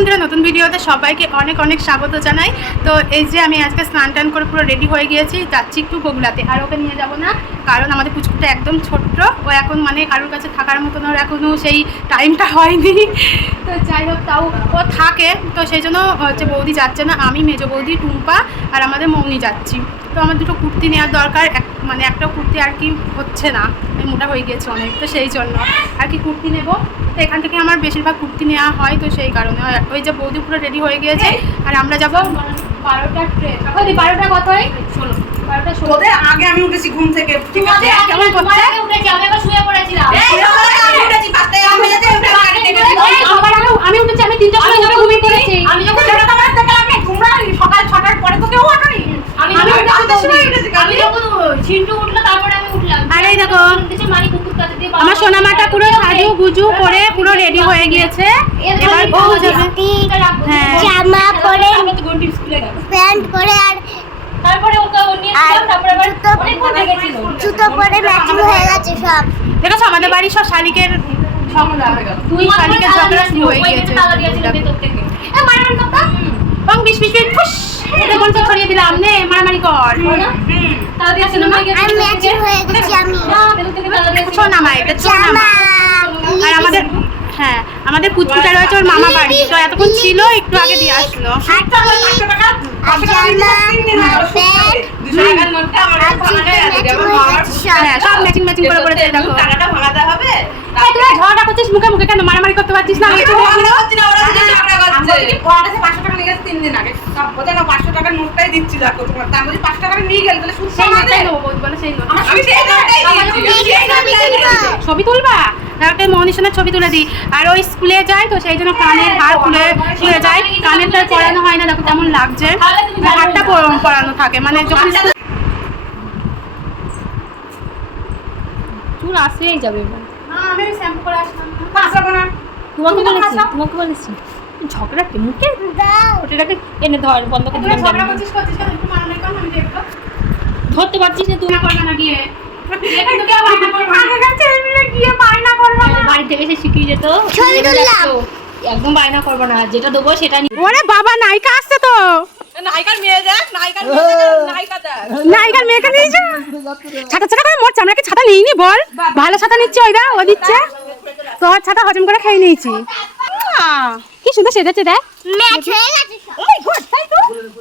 বন্ধুরা, নতুন ভিডিওতে সবাইকে অনেক অনেক স্বাগত জানাই। তো এই যে আমি আজকে স্নান টান করে পুরো রেডি হয়ে গিয়েছি, যাচ্ছি একটু বগুলাতে আর ওকে নিয়ে যাব না কারণ আমাদের পুচকুটা একদম ছোট্ট। ও এখন মানে কারোর কাছে থাকার মতন ওর এখনও সেই টাইমটা হয়নি। তো যাই হোক তাও ও থাকে। তো সেই জন্য হচ্ছে বৌদি যাচ্ছে না। আমি মেজো বৌদি টুম্পা আর আমাদের মৌনি যাচ্ছি। তো আমার দুটো কুর্তি নেওয়ার দরকার। এক মানে একটা কুর্তি আর কি হচ্ছে না। আমি মোটা হয়ে গিয়েছে অনেক তো সেই জন্য। আর কি কুর্তি নেব? তো এখান থেকে আমার বেশিরভাগ কুর্তি নেওয়া হয় তো সেই কারণে। ওই যে বৌদি পুরো রেডি হয়ে গিয়েছে। আর আমরা যাব বারোটা ট্রেন। ওই বারোটা কত হয়? ষোলো। বারোটা ষোলো। আগে আমি উঠেছি ঘুম থেকে। ঠিক আছে? কেমন আমি উঠেছি আমি যেতে উঠে আগে আবার আমি উঠেছি আমি তিনটা সময় উঠে ঘুমিয়ে পড়েছি। আমি যখন সকাল ছটার পরে তো কেউ ওঠেনি। আমি যখন ছিন্টু উঠল তারপরে আর এই দেখো, মানি আমার সোনামাটা পুরো সাজু গুজু করে পুরো রেডি হয়ে গিয়েছে। এবার ও যাবে। হ্যাঁ। জামা পরে প্যান্ট পরে আর তারপরে ওকে নিয়ে তারপরে আবার জুতো- পরে ম্যাচিং হয়ে গেছে সব। দেখেছ আমাদের বাড়ির সব শালিকের দুই শালিকের ঝগড়া হয়ে গিয়েছে। বং বিশ বিশ বিশ ফুস এটা বলতে ছড়িয়ে দিলাম। নে মারামারি কর। তালা দিয়েছিল না আর ম্যাচিং হয়ে গেছি আমি। শোন আমার এটা শোন আর আমাদের হ্যাঁ আমাদের পুচকুটা রয়েছে ওর মামা বাড়ি। তো এতক্ষণ ছিল একটু আগে দিয়ে আসলো। আমার আমার হয়ে আমার সব। ম্যাচিং ম্যাচিং করে করেছে দেখো। টাকাটা ভাঙাতে হবে। এই, তোরা ঝগড়া করছিস মুখে মুখে কেন মারামারি করতে পারছিস না? আমি তো না, ওরা ঝগড়া করছে। আমার আমি 500 টাকা নিয়ে গেছে তিন দিন আগে। বোঝে না, 500 টাকার নোটটাই দিচ্ছি দেখো তোমার। তা আমি বলছি 500 টাকা নিয়ে গেলে তাহলে সেই কমাবে? নোটটাই নেব বৌদি বলে সেই নোট আমি সেই নোটটাই। ছবি তুলবা? একটা মনীষণের ছবি তুলে দিই। আর ওই স্কুলে যায় তো সেই জন্য কানের হার খুলে খুলে যায় কানের তার পরানো হয় না দেখো কেমন লাগছে। হারটা পর- পরানো থাকে। মানে যখন চুল আসেই যাবে এবার। না, আমি শ্যাম্পু করে আসলাম না। না। তোমাকে বলেছি ফাঁসাও। তোমাকে বলেছি। ঝগড়াতে মুখে? ওটাকে এনে ধর বন্ধ করে দিলাম ঝগড়া করছিস করছিস কেন? একটু মারামারি কর আমি দেখব। ধরতে পারছিস না তুই। করবে না গিয়ে। এসে শিখিয়ে যেত একদম বায়না করব না। যেটা দেবো সেটা নিয়ে ওরে বাবা নায়িকা আসছে তো। নায়িকার মেয়ে দেখ, নায়িকার মেয়েকে নিয়েছে ছাতা ছাতা করে মরছে আমরা কি ছাতা নিইনি বল? ভালো ছাতা নিচ্ছি ওই দা ও দিচ্ছে। তোর ছাতা হজম করে খেয়ে নিয়েছি। কি সুন্দর সেজেছে দেখ। ম্যাচ হয়ে গেছে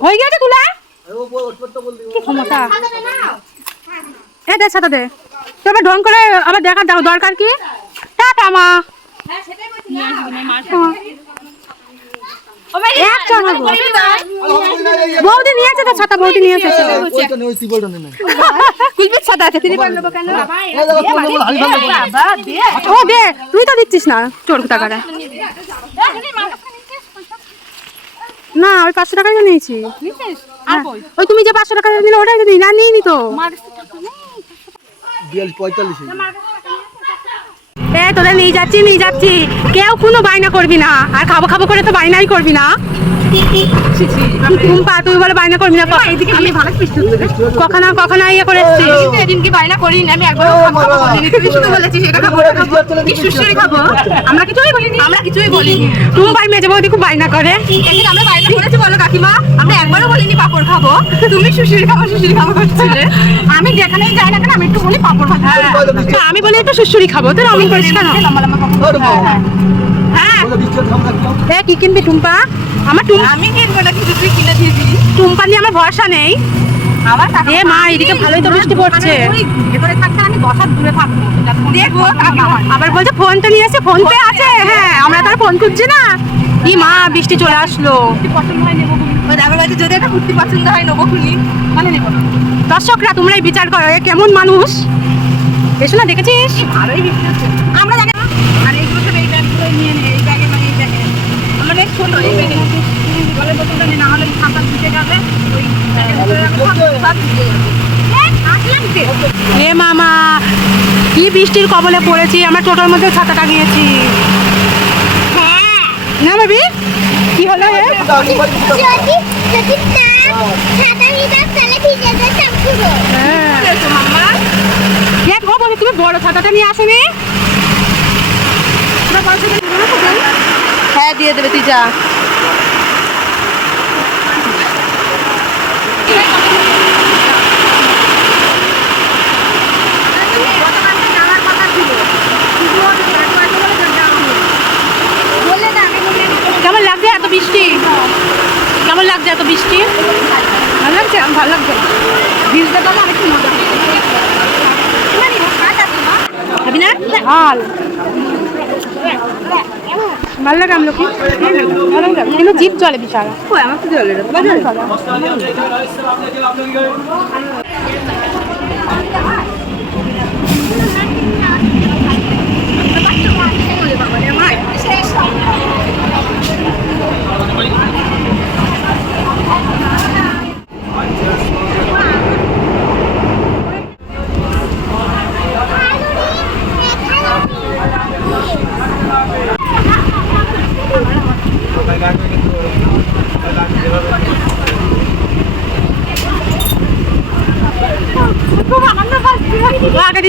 হয়ে গেছে তুলা? কি ক্ষমতা? এ দে ছাতা দে। তো এবার ঢং করে আবার দেখার দাও দরকার কি? টাটা মা। এক বৌদি নিয়েছে তো ছাতা বৌদি নিয়েছে তো। কুলপির ছাতা আছে তিনি পারল কেন? ও দে তুই তো দিচ্ছিস না চোর না ওই পাঁচশো টাকাই নিয়েছি? হ্যাঁ। ওই তুমি যে পাঁচশো টাকা নিলে ওটাই না নিই নি তো। বিয়াল্লিশ পঁয়তাল্লিশ। এ তোদের নিয়ে যাচ্ছি নিয়ে যাচ্ছি। কেউ কোনো বায়না করবি না। আর খাব খাব করে তো বায়নাই করবি না। তুই বলে বায়না করবি না? আমি ভালো কখনো কখনো ইয়ে করে বায়না করিনি আমি একবার খাব খাব বলিনি তুই শুধু বলেছিস এটা খাব ওটা খাব কি সুশ্রী খাব? আমরা কিছুই বলিনি। আমরা কিছুই বলিনি। টুম্পার মেজে বৌদি খুব বায়না করে। আমরা বায়না করেছি বলো কাকিমা। আমরা একবারও বলিনি পাপড় খাব। তুমি সুশ্রী খাব সুশ্রী খাব করছিলে আমি যেখানেই যাই না কেন আমি একটু বলি পাপড় খাব না, আমি বলি একটু সুশ্রী খাব। তোর অমন করিস কেন? হ্যাঁ কি কিনবি টুম্পা? আমার টুম আমি কিনবো না কিন্তু তুই কিনে দিবি। টুম্পা নিয়ে আমার ভরসা নেই। এ মা এদিকে ভালোই তো বৃষ্টি পড়ছে। ভেতরে থাকতে আমি দশার দূরে থাকব দেখব আবার বলছে ফোন তো নিয়ে এসে ফোন পে আছে। হ্যাঁ আমরা তার ফোন খুঁজছি না। ই মা বৃষ্টি চলে আসলো। পছন্দ হয় নেব ওই যদি একটা কুর্তি পছন্দ হয় নেব খুলি মানে নেব দর্শকরা তোমরাই বিচার করো এ কেমন মানুষ? এসো না দেখেছিস? ভালোই বিক্রি হচ্ছে। আমরা জানি আর এইগুলো সব এই ব্যাগগুলো নিয়ে নে এই ব্যাগে মানে এই ব্যাগে আমাদের ছোট এই ব্যাগে জলের বোতলটা নে, না হলে খাতা দিতে যাবে। ওই। হ্যাঁ? হে মামা কি বৃষ্টির কবলে পড়েছি আমরা টোটোর মধ্যে ছাতা টাঙিয়েছি হ্যাঁ। না ভাবি? কি হলো হে যদি যদি না ছাতা নিতাম তাহলে ভিজে যেতাম পুরো বলেছ, মাম্মা? দেখ ও বলে তুমি বড় ছাতাটা নিয়ে আসোনি? দিয়ে দেবে তুই যা। কেমন লাগছে এত বৃষ্টি? কেমন লাগছে এত বৃষ্টি? ভালো লাগছে? ভালো লাগছে। ভিজতে পারলে আরেকটু মজা। খাবি ভালো লাগে আমলকি? কিন্তু জিপ চলে বিশাল। ও আমার তো জলের আগের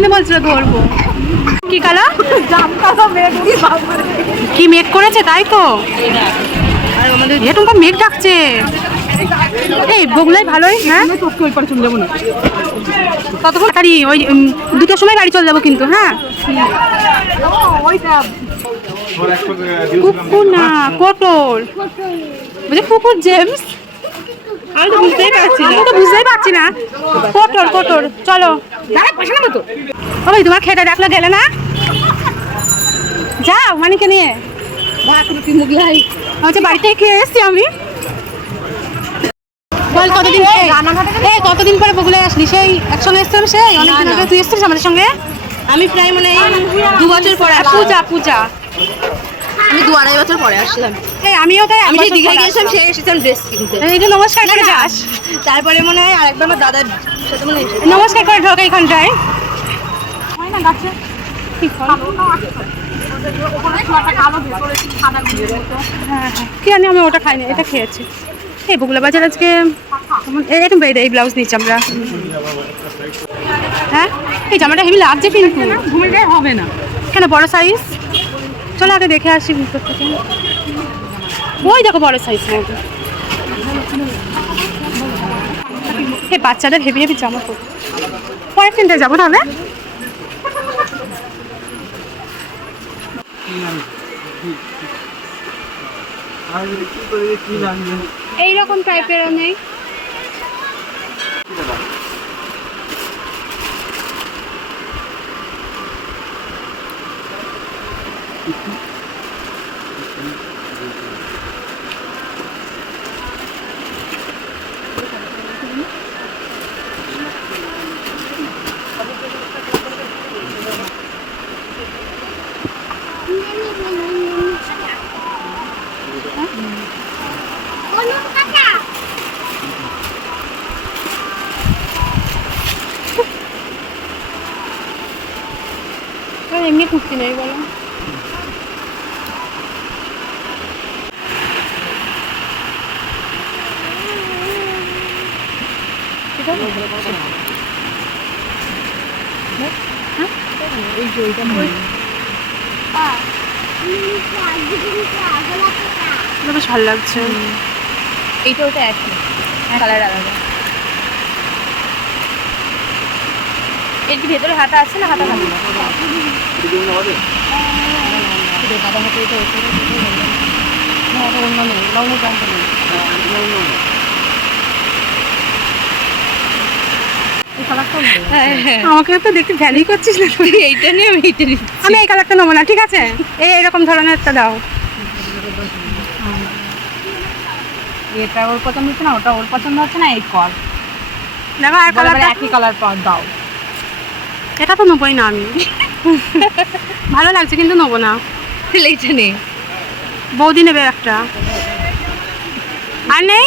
কি মেঘ করেছে তাই তো? আর আমাদের এ তোমার মেঘ ডাকছে। এই বগুলাই ভালোই হ্যাঁ? চলে যাব না ততক্ষণ তাড়াতাড়ি ওই দুটোর সময় বাড়ি চলে যাব কিন্তু হ্যাঁ? ওইটা কুকুর না কোটর বুঝে কুকুর জেমস? আমি তো বুঝতেই পারছি না। আমি তো বুঝতেই পারছি না। কোটর কোটর চলো। দাঁড়া পয়সা নেব তো। ও ভাই তোমার খেতে ডাকলে গেলে না? যাও মানিকে নিয়ে। হচ্ছে বাড়িতে খেয়ে এসছি আমি। বল কতদিন এই, কতদিন পরে বগুলে আসলি? সেই একসঙ্গে এসছিলাম সেই? অনেকদিন আগে তুই এসছিস আমাদের সঙ্গে? আমি প্রায় মানে দু বছর পরে পূজা পূজা। আমি দু আড়াই বছর পরে আসলাম। এই আমিও তাই আমি দীঘায় গিয়েছিলাম সে এসেছিলাম ড্রেস কিনতে। নমস্কার করে যাস তারপরে মনে হয় আরেকবার আমার দাদার সাথে মনে হয় নমস্কার করে ঢোকে এখানটায় হ্যাঁ হ্যাঁ কি জানি আমি ওটা খাইনি এটা খেয়েছি। এই বগুলা বাজার আজকে একদম বেড়ে এই ব্লাউজ নিচ্ছি আমরা। হ্যাঁ? এই জামাটা হেভি লাগছে কিন্তু। ঘুমিয়ে হবে না। কেন বড় সাইজ চলো আগে দেখে আসি ভিতর থেকে ওই দেখো বড় সাইজ এই বাচ্চাদের হেভি হেভি জামা পড়ো পরের তিনটে যাব তাহলে। এইরকম টাইপের নেই। এমনি কুর্তি নেই বলো। এটা বেশ ভালো লাগছে। এইটা ওটা একই। কালার আলাদা। এর কি ভেতরে হাতা আছে না হাতা হ্যাঁ আমাকে তো দেখতে ভ্যালি করছিস না তুই। এইটা নিয়ে আমি এইটা আমি এই কালারটা নেব না ঠিক আছে? এই এরকম ধরনের একটা দাও। এটা ওর পছন্দ হচ্ছে না ওটা ওর পছন্দ হচ্ছে না এই কর। দেখো আর বলে একই কালার দাও। এটা তো নেবোই না আমি। ভালো লাগছে কিন্তু নেব না। এইটা নেই বৌদি নেবে একটা। আর নেই?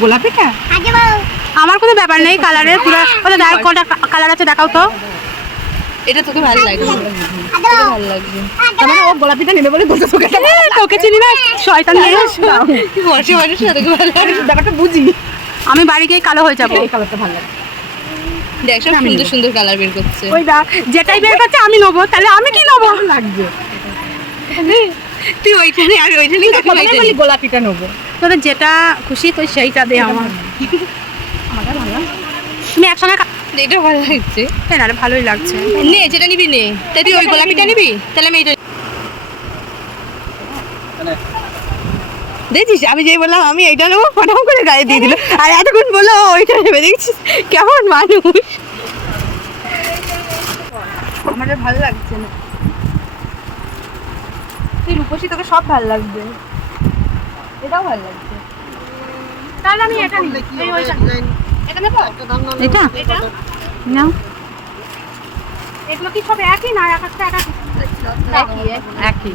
গোলাপিটা আমার কোনো ব্যাপার নেই কালারের পুরো ওটা দেখ কটা কালার আছে দেখাও তো। এটা তোকে ভালো লাগবে আগে তোকে বল ভালো লাগবে তার মানে ও গোলাপিটা নেবে বলে তোকে তোকে চিনি না শয়তান মেয়ে কি বসে বসে তোকে ভালো লাগবে ব্যাপারটা বুঝি আমি বাড়ি গিয়ে কালো হয়ে যাব। এই কালারটা ভালো লাগে দেখ সব সুন্দর সুন্দর কালার বের করছে। ওই দেখ যেটাই বের করছে আমি নেব। তাহলে আমি কি নেব? লাগবে তুই ওইটা নে আমি ওইটা নিই বলি গোলাপিটা নেব। তোদের যেটা খুশি তুই সেইটা দে আমার। আমাদের ভালো। তুমি একসঙ্গে এটা ভালো লাগছে। এ না রে, ভালোই লাগছে। নে যেটা নিবি নে। তাই তুই ওই গোলাপিটা নিবি। তাহলে আমি এটা দেখছিস আমি যেই বললাম আমি এইটা নেব ফটাফট করে গায়ে দিয়ে দিল আর এতক্ষণ বলল ওইটা নেবে দেখছিস কেমন মানুষ আমাদের ভালো লাগছে না তুই রূপসী তোকে সব ভালো লাগবে এটাও ভালো লাগছে তাহলে আমি এটা নিই এই ওইটা এটা নেব এটা এটা না এগুলো কি সব একই না এক একটা এক এক একই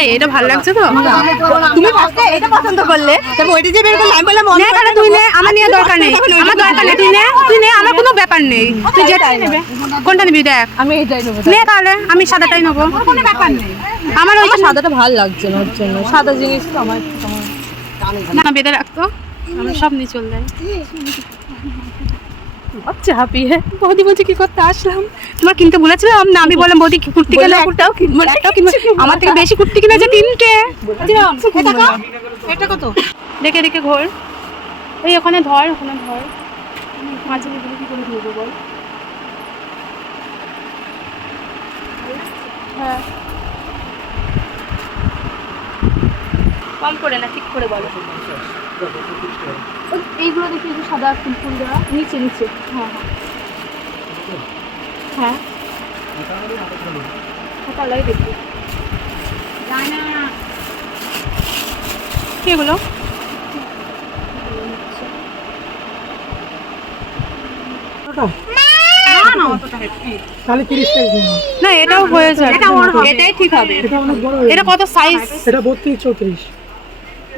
এই এটা ভালো লাগছে তো? তুমি ফার্স্টে এটা পছন্দ করলে। তবে ওইটা যে বের করলে আমি বললাম তুই নে আমার নিয়ে দরকার নেই। আমার দরকার নেই তুই নে তুই নে আমার কোনো ব্যাপার নেই। তুই যেটা নেবে কোনটা নিবি দেখ। আমি এইটাই নেব নে তাহলে আমি সাদাটাই নেব। কোনো ব্যাপার নেই। আমার ওই সাদাটা ভালো লাগছে না ওর জন্য সাদা জিনিস তো আমার না বেঁধে রাখতো। আমরা সব নিয়ে চল যাই। আচ্ছা হাপি হ্যাঁ। বৌদি বলছে কি করতে আসলাম? তোমার কিনতে বলেছিলাম না আমি বললাম বৌদি কুর্তি কিনে? একটাও কিনবো একটাও কিনবো? আমার থেকে বেশি কুর্তি কিনেছে তিনটে। এটা কত? দেখে দেখে ঘোর। এই ওখানে ধর ওখানে ধর। মাঝে এগুলো কি করে ধরবো বল? হ্যাঁ। কম করে না ঠিক করে বলো। ওই এইগুলো দেখি যে সাদা ফুল ফুল দেওয়া নিচে নিচে। হ্যাঁ হ্যাঁ। হ্যাঁ। তাহলে দেখি। কি এগুলো না এটাও হয়ে যায় এটাই ঠিক হবে। এটা হয়ে কত সাইজ এটা বত্রিশ চৌত্রিশ।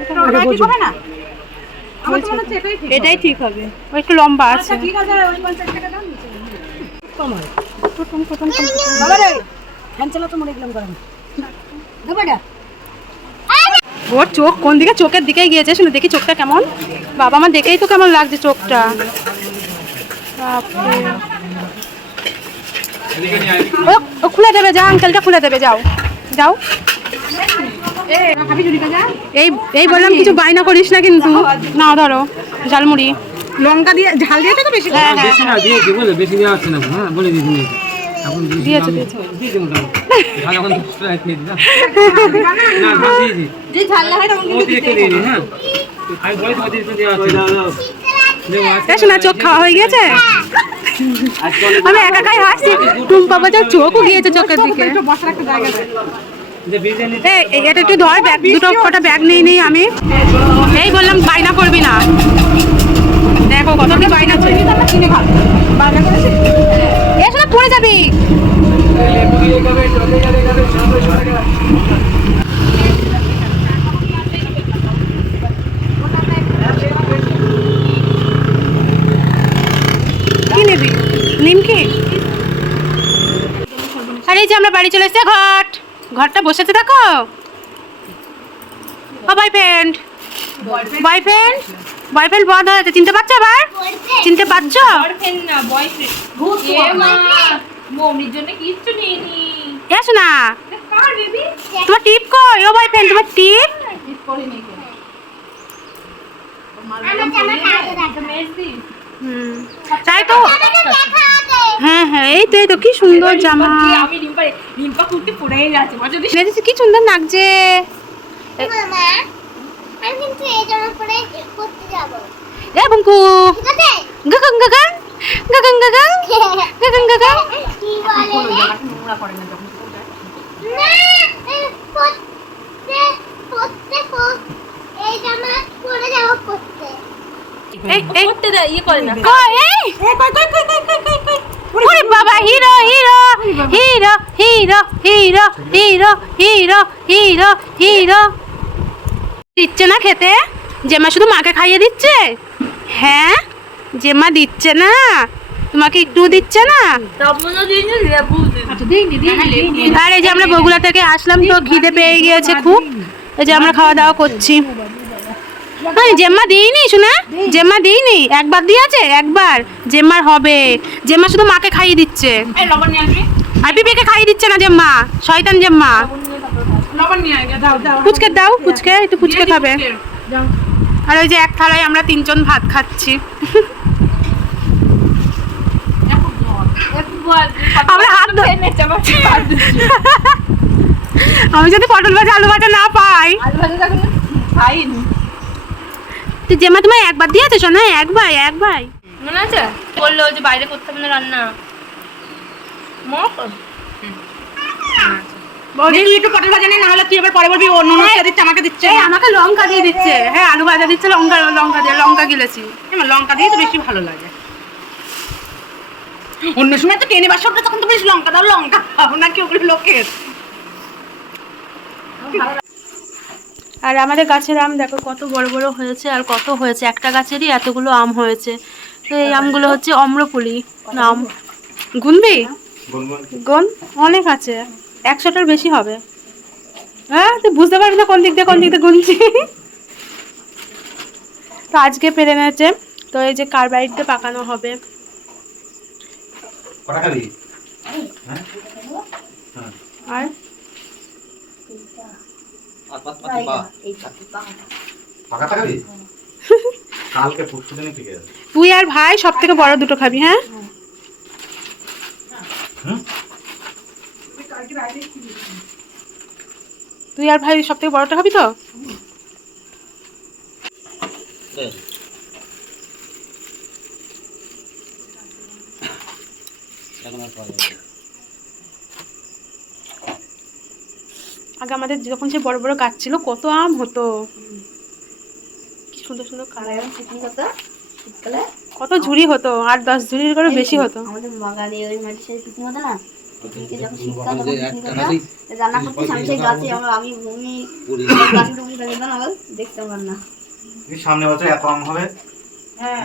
এটা হচ্ছে এটাই ঠিক হবে। একটু লম্বা আছে। ঠিক আছে ওই টাকা দাম প্রথম প্রথম বাবা রে ফ্যান চালা তো মরে গেলাম গরম। ওর চোখ কোন দিকে? চোখের দিকেই গিয়েছে শুনে দেখি চোখটা কেমন। বাবা মা দেখেই তো কেমন লাগছে চোখটা। খুলে দেবে যা আঙ্কেলটা খুলে দেবে যাও। যাও। এই এই বললাম কিছু বাইনা করিস না কিন্তু। না ধরো ঝালমুড়ি। লঙ্কা দিয়ে ঝাল দিয়েছে তো বেশি? হ্যাঁ হ্যাঁ বেশি না বলে বেশি দেওয়া হচ্ছে না। হ্যাঁ বলে দিয়েছি মেয়েকে। এখন দিয়েছি দিয়েছে, আমি- দিয়েছে। দিয়েছি মোটামুটি। ঝাল এখন খেয়ে দিলাম। না ঝাল দিয়েছি। যে ঝাল না হয় তখন কিন্তু হ্যাঁ। আমি দেওয়া শোনা চোখ খাওয়া হয়ে গেছে? আমি একা একাই হাসছি। টুম্পা বাজার চোখও গিয়েছে চোখের দিকে। বসার একটা জায়গা এটা একটু ধর, ব্যাগ, দুটো, কটা ব্যাগ নিয়ে নিই আমি। এই বললাম বাইনা করবি না। দেখো কত কি বাইনা কিনে খাও বাজার করেছি এসে পড়ে যাবি। নেবি? নিমকি? আরে যে আমরা বাড়ি চলে এসেছি, ঘট। ঘরটা বসেছে দেখো। ও বয়ফ্রেন্ড বয়ফ্রেন্ড বয়ফ্রেন্ড বন্ধ হয়েছে চিনতে পারছ আবার? চিনতে পারছ? এসো না। তোমার টিপ কই? ও বয়ফ্রেন্ড তোমার টিপ? তাই তো। হ্যাঁ হ্যাঁ এই তো এই তো কি সুন্দর জামা। আমি রিম্পা রিম্পা কুর্তি পরেই আছে মা যদি দেখেছি কি সুন্দর লাগছে। আমি কিন্তু এই জামা পরে পড়তে যাব। এ বুঙ্কু? না, পড়তে, পড়তে, এই জামা পরে যাব পড়তে। করতে দেয় ইয়ে করে না কই এই ওরে বাবা hero hero hero hero hero hero hero hero hero দিচ্ছে না খেতে জেম্মা শুধু মাকে খাইয়ে দিচ্ছে হ্যাঁ জেম্মা দিচ্ছে না তোমাকে একটু দিচ্ছে না আচ্ছা আর এই যে আমরা বগুড়া থেকে আসলাম তো খিদে পেয়ে গিয়েছে খুব এই যে আমরা খাওয়া দাওয়া করছি হ্যাঁ জেম্মা দিইনি শোনা? জেম্মা দিইনি? একবার দিয়েছে? একবার। জেম্মার হবে। জেম্মা শুধু মাকে খাইয়ে দিচ্ছে। আর পিপিকে খাইয়ে দিচ্ছে না জেম্মা। শয়তান জেম্মা। আসবি দাও পুচকে একটু পুচকে খাবে। আর ওই যে এক থালায় আমরা তিনজন ভাত খাচ্ছি। আমরা হাত আমি যদি পটল ভাজা আলু ভাজা না পাই। আলু ভাজা তো জেম্মা তোমায় একবার দিয়েছে শোনা একবার একবার। মনে আছে? বলল যে বাইরে করতে হবে না রান্না। মক বৌদি তুই একটু পটল ভাজা নে না হলে তুই এবার পরে বলবি অন্য নুন দিচ্ছে আমাকে দিচ্ছে আমাকে লঙ্কা দিয়ে দিচ্ছে। হ্যাঁ আলু ভাজা দিচ্ছে লঙ্কা লঙ্কা দিয়ে লঙ্কা গিলেছি। লঙ্কা দিয়ে তো বেশি ভালো লাগে। অন্য সময় তো টেনে বাসনটা তখন তো বেশ লঙ্কা দাও লঙ্কা খাও নাকি ওগুলো লোকের? আর আমাদের গাছের আম দেখো কত বড় বড় হয়েছে আর কত হয়েছে। একটা গাছেরই এতগুলো আম হয়েছে। তো এই আমগুলো হচ্ছে অম্রপুলি নাম। গুনবি? গুন? অনেক আছে। একশোটার বেশি হবে। হ্যাঁ তুই বুঝতে পারবি না কোন দিক দিয়ে কোন দিক দিয়ে গুনছি। তো আজকে পেরে এনেছে তো এই যে কার্বাইডে পাকানো হবে। আর পাকাটা খাবি কালকে পরশু দিনে ঠিক আছে তুই আর ভাই সব থেকে বড় দুটো খাবি হ্যাঁ তুই আর ভাই সব থেকে বড়টা খাবি তো আগে আমাদের যখন সে বড় বড় গাছ ছিল কত আম হতো। কি সুন্দর সুন্দর কালার শীতকালে কত ঝুড়ি হতো আট দশ ঝুড়ির করে বেশি হতো। আমাদের বাগানে ওই মাটির সাথে পিকনিক হতো না? হতো রান্না করতে আমি সেই গাছে আমরা আমি ভূমি গাছে। ঢুকে যেতাম আবার দেখতাম রান্না এই সামনে বছর এত আম হবে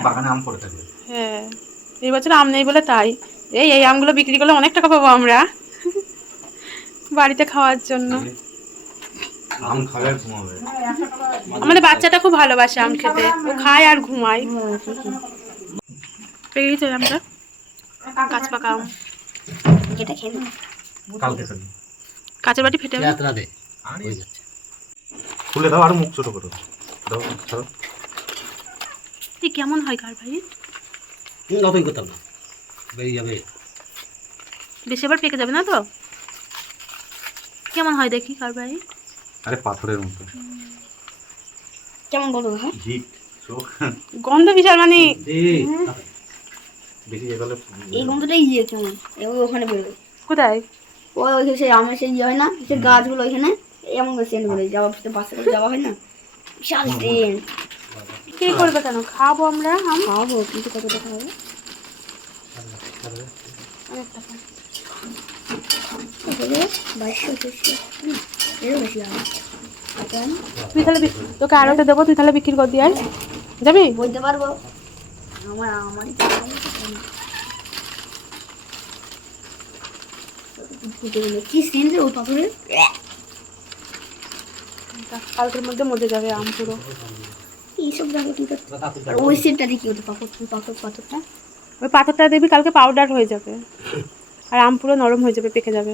বাগানে আম পড়ে থাকবে। হ্যাঁ। এই বছর আম নেই বলে তাই। এই এই আমগুলো বিক্রি করলে অনেক টাকা পাবো আমরা। বাড়িতে খাওয়ার জন্য। আম খাবে ঘুমাবে। আমাদের বাচ্চাটা খুব ভালোবাসে আম খেতে। ও খায় আর ঘুমায়। পেয়ে গেছে আমটা। কাঁচ পাকা আম। এটা খেয়ে। কালকে খাবি। কাঁচের বাটি ফেটে যাবে। খুলে দাও আর মুখ ছোট করো। দাও ছাড়ো তুই কেমন হয় কার ভাই যতই করতাম না। বেরিয়ে যাবে। বেশি আবার পেকে যাবে না তো? কেমন হয় দেখি কার ভাই আরে পাথরের মতো। কেমন বলো হ্যাঁ হিট চোখ। গন্ধ বিশাল মানে বেশি ইয়ে করলে এই গন্ধটাই ইয়ে কেমন এবার ওখানে বেরোবে। কোথায়? ওই ওই সেই আমের সেই ইয়ে হয় না? সেই গাছগুলো ওইখানে। এমন করে সেন্ট করে যাওয়া বাসে করে যাওয়া হয় না? বিশাল সেন্ট কি করবে কেন? খাব আমরা আম? খাওয়াবো কিন্তু কত টাকা হবে অনেক টাকা বাইশশো তুই তাহলে তোকে দেবো তুই তাহলে বিক্রি করে দিয়ে। যাবি? বলতে পারব। আমার। কি সেন্ট ওই পাথরের? কালকের মধ্যে মজে যাবে আম পুরো। এইসব জায়গা কিন্তু আর ওই সেন্টটা দেখি ওটা পাথর পাথর পাথরটা। ওই পাথরটা দেখবি কালকে পাউডার হয়ে যাবে। আর আম পুরো নরম হয়ে যাবে পেকে যাবে।